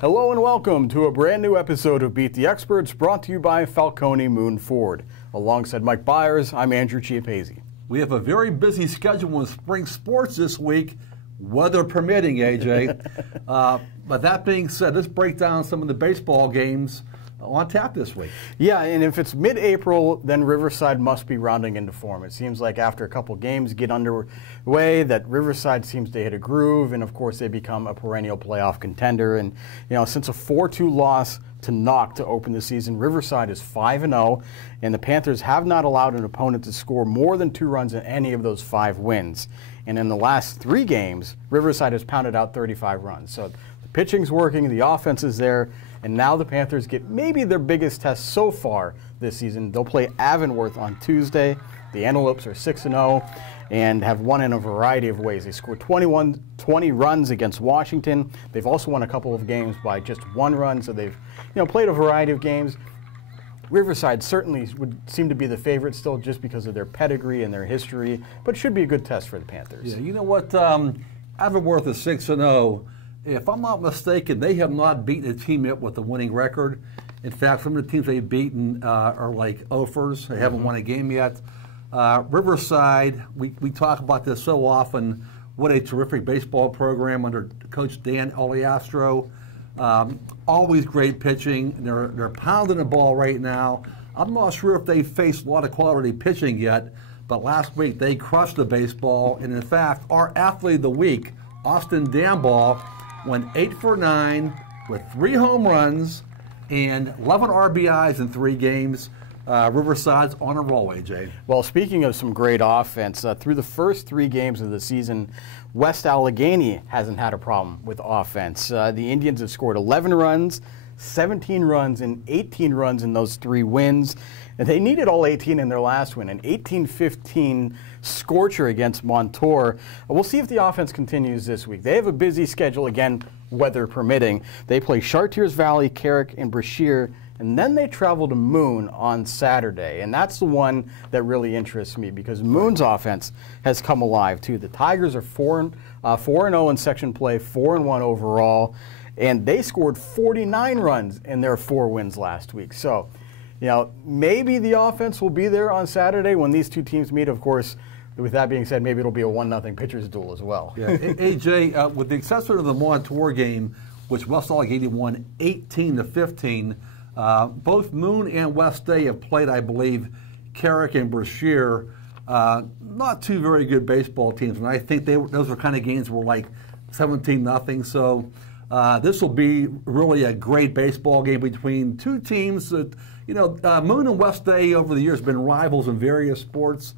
Hello and welcome to a brand new episode of Beat the Experts, brought to you by Falcone Moon Ford. Alongside Mike Bires, I'm Andrew Chiappazzi. We have a very busy schedule with spring sports this week, weather permitting, AJ. But that being said, let's break down some of the baseball games on tap this week. Yeah, and if it's mid-April, then Riverside must be rounding into form. It seems like after a couple games get underway, that Riverside seems to hit a groove, and of course they become a perennial playoff contender. And since a 4-2 loss to Knock to open the season, Riverside is 5-0, and the Panthers have not allowed an opponent to score more than 2 runs in any of those 5 wins. And in the last 3 games, Riverside has pounded out 35 runs. So the pitching's working, the offense is there, and now the Panthers get maybe their biggest test so far this season. They'll play Avonworth on Tuesday. The Antelopes are 6-0 and have won in a variety of ways. They scored 20 runs against Washington. They've also won a couple of games by just 1 run, so they've played a variety of games. Riverside certainly would seem to be the favorite still just because of their pedigree and their history, but it should be a good test for the Panthers. Yeah, you know what? Avonworth is 6-0. If I'm not mistaken, they have not beaten a team yet with a winning record. In fact, some of the teams they've beaten are like offers. They haven't won a game yet. Riverside, we talk about this so often. What a terrific baseball program under Coach Dan Oleastro. Always great pitching. They're pounding the ball right now. I'm not sure if they faced a lot of quality pitching yet, but last week they crushed the baseball. And in fact, our athlete of the week, Austin Danball, went 8 for 9 with 3 home runs and 11 RBIs in 3 games. Riverside's on a roll, AJ. Well, speaking of some great offense, through the first 3 games of the season, West Allegheny hasn't had a problem with offense. The Indians have scored 11 runs, 17 runs, and 18 runs in those 3 wins. And they needed all 18 in their last win, an 18-15 scorcher against Montour. We'll see if the offense continues this week. They have a busy schedule, again, weather permitting. They play Chartiers Valley, Carrick, and Brashear, and then they travel to Moon on Saturday. And that's the one that really interests me because Moon's offense has come alive, too. The Tigers are 4-0 in section play, 4-1 overall, and they scored 49 runs in their 4 wins last week. So, maybe the offense will be there on Saturday when these 2 teams meet. Of course, with that being said, maybe it'll be a 1-0 pitcher's duel as well. Yeah, AJ, with the exception of the Montour game, which West Allegheny won 18-15, both Moon and West Day have played, I believe, Carrick and Brashear. Not 2 very good baseball teams, and I think those were kind of games were like 17-0. So this will be really a great baseball game between 2 teams that, Moon and West Day over the years have been rivals in various sports.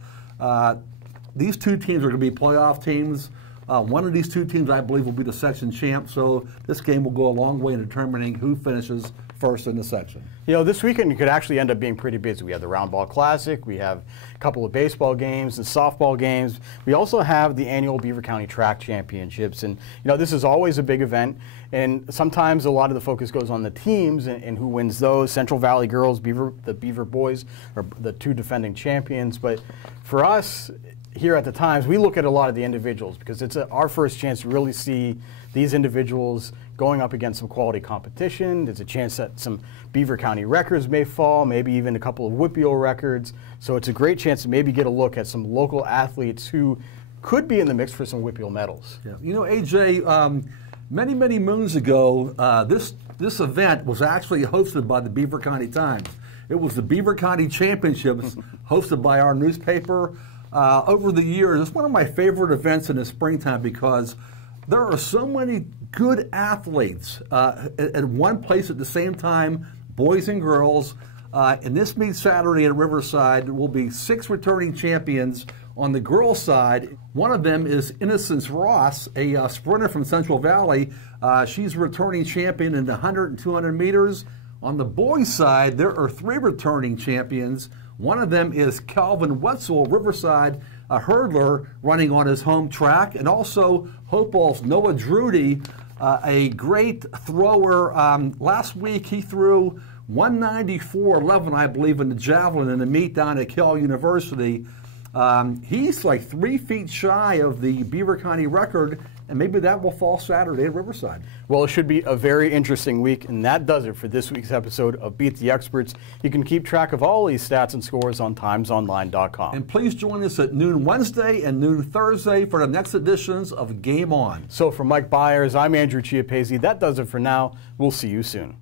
These 2 teams are going to be playoff teams. One of these 2 teams, I believe, will be the section champ. So this game will go a long way in determining who finishes first in the section. This weekend could actually end up being pretty busy. We have the Round Ball Classic. We have a couple of baseball games and softball games. We also have the annual Beaver County Track Championships. And, this is always a big event. And sometimes a lot of the focus goes on the teams and who wins those. Central Valley Girls, the Beaver Boys are the 2 defending champions. But for us here at the Times, we look at a lot of the individuals because it's our first chance to really see these individuals going up against some quality competition. There's a chance that some Beaver County records may fall, maybe even a couple of WPIAL records. So it's a great chance to maybe get a look at some local athletes who could be in the mix for some WPIAL medals. Yeah. AJ, many, many moons ago, this event was actually hosted by the Beaver County Times. It was the Beaver County Championships hosted by our newspaper. Over the years, it's one of my favorite events in the springtime because there are so many good athletes at one place at the same time, boys and girls. And this meets Saturday at Riverside. There will be 6 returning champions on the girls' side. One of them is Innocence Ross, a sprinter from Central Valley. She's a returning champion in the 100 and 200 meters. On the boys' side, there are 3 returning champions. One of them is Calvin Wetzel, Riverside, a hurdler running on his home track, and also Hopewell's Noah Drudy, a great thrower. Last week he threw 194.11, I believe, in the javelin in the meet down at Cal University. He's like 3 feet shy of the Beaver County record, and maybe that will fall Saturday at Riverside. Well, it should be a very interesting week, and that does it for this week's episode of Beat the Experts. You can keep track of all these stats and scores on timesonline.com. And please join us at noon Wednesday and noon Thursday for the next editions of Game On. So for Mike Bires, I'm Andrew Chiappazzi. That does it for now. We'll see you soon.